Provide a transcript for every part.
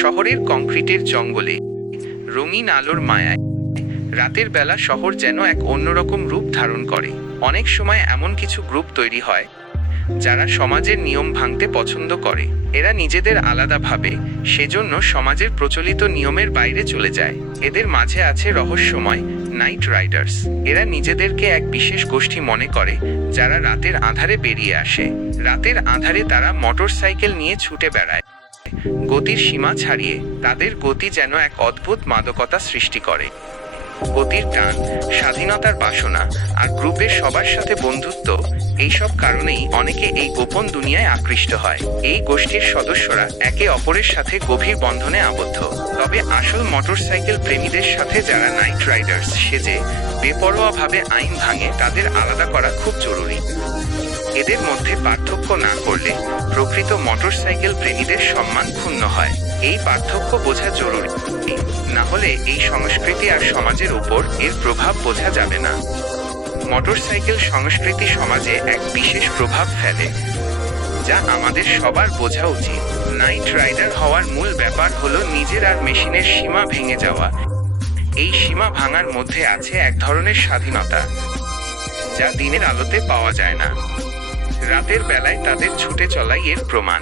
শহরের কংক্রিটের জঙ্গলে, রঙিন আলোর মায়ায়, রাতের বেলা শহর যেন এক অন্যরকম রূপ ধারণ করে। অনেক সময় এমন কিছু গ্রুপ তৈরি হয়, যারা সমাজের নিয়ম ভাঙতে পছন্দ করে। এরা নিজেদের আলাদা ভাবে, সেজন্য সমাজের প্রচলিত নিয়মের বাইরে চলে যায়। এদের মাঝে আছে রহস্যময়, নাইট রাইডার্স। এরা নিজেদেরকে এক বিশেষ গোষ্ঠী মনে করে, যারা রাতের আধারে বেরিয়ে আসে। রাতের আধারে তারা মোটর সাইকেল নিয়ে ছুটে বেড়ায়। গতির সীমা ছাড়িয়ে তাদের গতি যেন এক অদ্ভুত মাদকতা সৃষ্টি করে। গতির টান, স্বাধীনতার বাসনা আর গ্রুপের সবার সাথে বন্ধুত্ব, এইসব কারণেই অনেকে এই গোপন দুনিয়ায় আকৃষ্ট হয়। এই গোষ্ঠীর সদস্যরা একে অপরের সাথে গভীর বন্ধনে আবদ্ধ। তবে আসল মোটরসাইকেল প্রেমীদের সাথে যারা নাইট রাইডার্স সেজে, বেপরোয়াভাবে আইন ভাঙে, তাদের আলাদা করা খুব জরুরি। এদের মধ্যে পার্থক্য না করলে প্রকৃত মোটরসাইকেল প্রেমীদের সম্মান ক্ষুণ্ণ হয়। এই পার্থক্য বোঝা জরুরি। না হলে এই সংস্কৃতি আর সমাজের উপর এর প্রভাব বোঝা যাবে না। মোটরসাইকেল সংস্কৃতি সমাজে এক বিশেষ প্রভাব ফেলে, যা আমাদের সবার বোঝা উচিত। নাইট রাইডার হওয়ার মূল ব্যাপার হলো নিজের আর মেশিনের সীমা ভেঙে যাওয়া। এই সীমা ভাঙার মধ্যে আছে এক ধরনের স্বাধীনতা, যা দিনের আলোতে পাওয়া যায় না। রাতের বেলায় তাদের ছুটে চলাই এর প্রমাণ।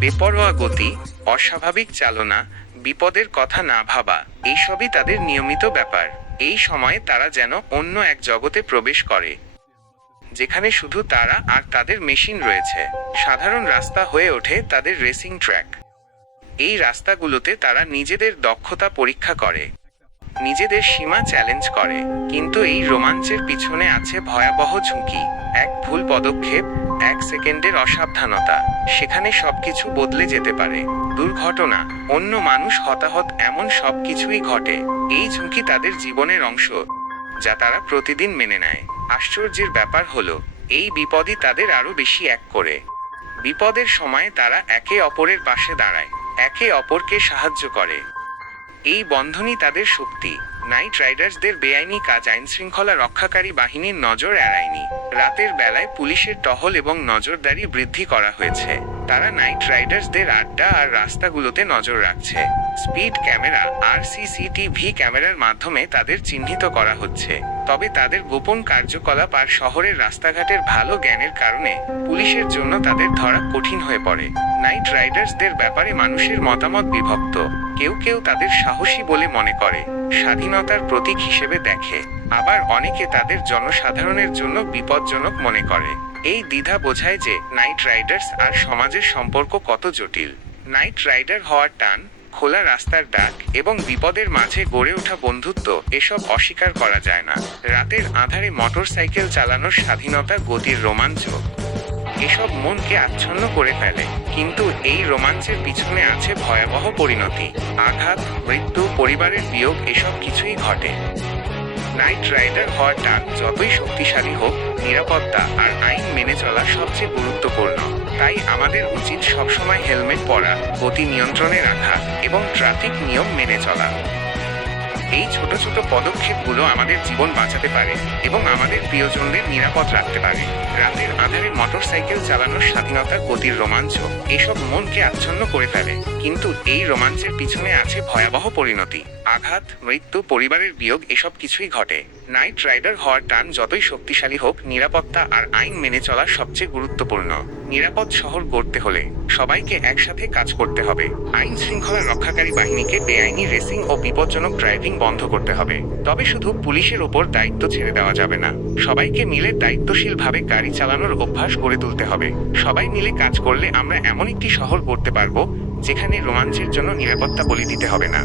বেপরোয়া গতি, অস্বাভাবিক চালনা, বিপদের কথা না ভাবা, এইসবই তাদের নিয়মিত ব্যাপার। এই সময়ে তারা যেন অন্য এক জগতে প্রবেশ করে, যেখানে শুধু তারা আর তাদের মেশিন রয়েছে। সাধারণ রাস্তা হয়ে ওঠে তাদের রেসিং ট্র্যাক এই রাস্তাগুলোতে তারা নিজেদের দক্ষতা পরীক্ষা করে। নিজেদের সীমা চ্যালেঞ্জ করে। কিন্তু এই রোমাঞ্চের পিছনে আছে ভয়াবহ ঝুঁকি, এক ভুল পদক্ষেপ, এক সেকেন্ডের অসাবধানতা। সেখানে সবকিছু বদলে যেতে পারে। দুর্ঘটনা, অন্য মানুষ হতাহত, এমন সবকিছুই ঘটে। এই ঝুঁকি তাদের জীবনের অংশ, যা তারা প্রতিদিন মেনে নেয়। আশ্চর্যের ব্যাপার হলো, এই বিপদই তাদের আরও বেশি এক করে। বিপদের সময় তারা একে অপরের পাশে দাঁড়ায়, একে অপরকে সাহায্য করে। এই বন্ধনই তাদের শক্তি। নাইট রাইডার্সদের বেআইনি কাজ আইন শৃঙ্খলা রক্ষাকারী বাহিনীর নজর এড়ায়নি। রাতের বেলায় পুলিশের টহল এবং নজরদারি বৃদ্ধি করা হয়েছে। তারা নাইট রাইডার্সদের আড্ডা আর রাস্তাগুলোতে নজর রাখছে। স্পিড ক্যামেরা আর সিসিটিভি ক্যামেরার মাধ্যমে তাদের চিহ্নিত করা হচ্ছে। তবে তাদের গোপন কার্যকলাপ আর শহরের রাস্তাঘাটের ভালো জ্ঞানের কারণে পুলিশের জন্য তাদের ধরা কঠিন হয়ে পড়ে। নাইট রাইডার্সদের ব্যাপারে মানুষের মতামত বিভক্ত। কেউ কেউ তাদের সাহসী বলে মনে করে। স্বাধীনতার প্রতীক হিসেবে দেখে। আবার অনেকে তাদের জনসাধারণের জন্য বিপজ্জনক মনে করে। এই দ্বিধা বোঝায় যে নাইট রাইডার্স আর সমাজের সম্পর্ক কত জটিল। নাইট রাইডার হওয়ার টান খোলা রাস্তার ডাক এবং বিপদের মাঝে গড়ে ওঠা বন্ধুত্ব এসব অস্বীকার করা যায় না। রাতের আধারে মোটর সাইকেল চালানোর স্বাধীনতা, গতির রোমাঞ্চ, এসব মনকে আচ্ছন্ন করে ফেলে। কিন্তু এই রোমাঞ্চের পিছনে আছে ভয়াবহ পরিণতি। আঘাত, মৃত্যু, পরিবারের বিয়োগ, এসব কিছুই ঘটে। নাইট রাইডার হওয়ার টান যতই শক্তিশালী হোক, নিরাপত্তা আর আইন মেনে চলা সবচেয়ে গুরুত্বপূর্ণ। তাই আমাদের উচিত সবসময় হেলমেট পরা, গতি নিয়ন্ত্রণে রাখা এবং ট্রাফিক নিয়ম মেনে চলা। এই ছোট ছোট পদক্ষেপগুলো আমাদের জীবন বাঁচাতে পারে এবং আমাদের প্রিয়জনদের নিরাপদ রাখতে পারে। রাতের আধারে মোটরসাইকেল চালানোর স্বাধীনতা গতির রোমাঞ্চ, এসব মনকে আচ্ছন্ন করে ফেলে। কিন্তু এই রোমাঞ্চের পিছনে আছে ভয়াবহ পরিণতি। আঘাত, মৃত্যু, পরিবারের বিয়োগ, এসব কিছুই ঘটে। নাইট রাইডার হওয়ার টান যতই শক্তিশালী হোক, নিরাপত্তা আর আইন মেনে চলা সবচেয়ে গুরুত্বপূর্ণ। নিরাপদ শহর গড়তে হলে সবাইকে একসাথে কাজ করতে হবে। আইন শৃঙ্খলা রক্ষাকারী বাহিনীকে বেআইনি রেসিং ও বিপজ্জনক ড্রাইভিং বন্ধ করতে হবে। তবে শুধু পুলিশের ওপর দায়িত্ব ছেড়ে দেওয়া যাবে না। সবাইকে মিলে দায়িত্বশীলভাবে গাড়ি চালানোর অভ্যাস গড়ে তুলতে হবে। সবাই মিলে কাজ করলে আমরা এমন একটি শহর গড়তে পারব, যেখানে রোমাঞ্চের জন্য নিরাপত্তা বলি দিতে হবে না।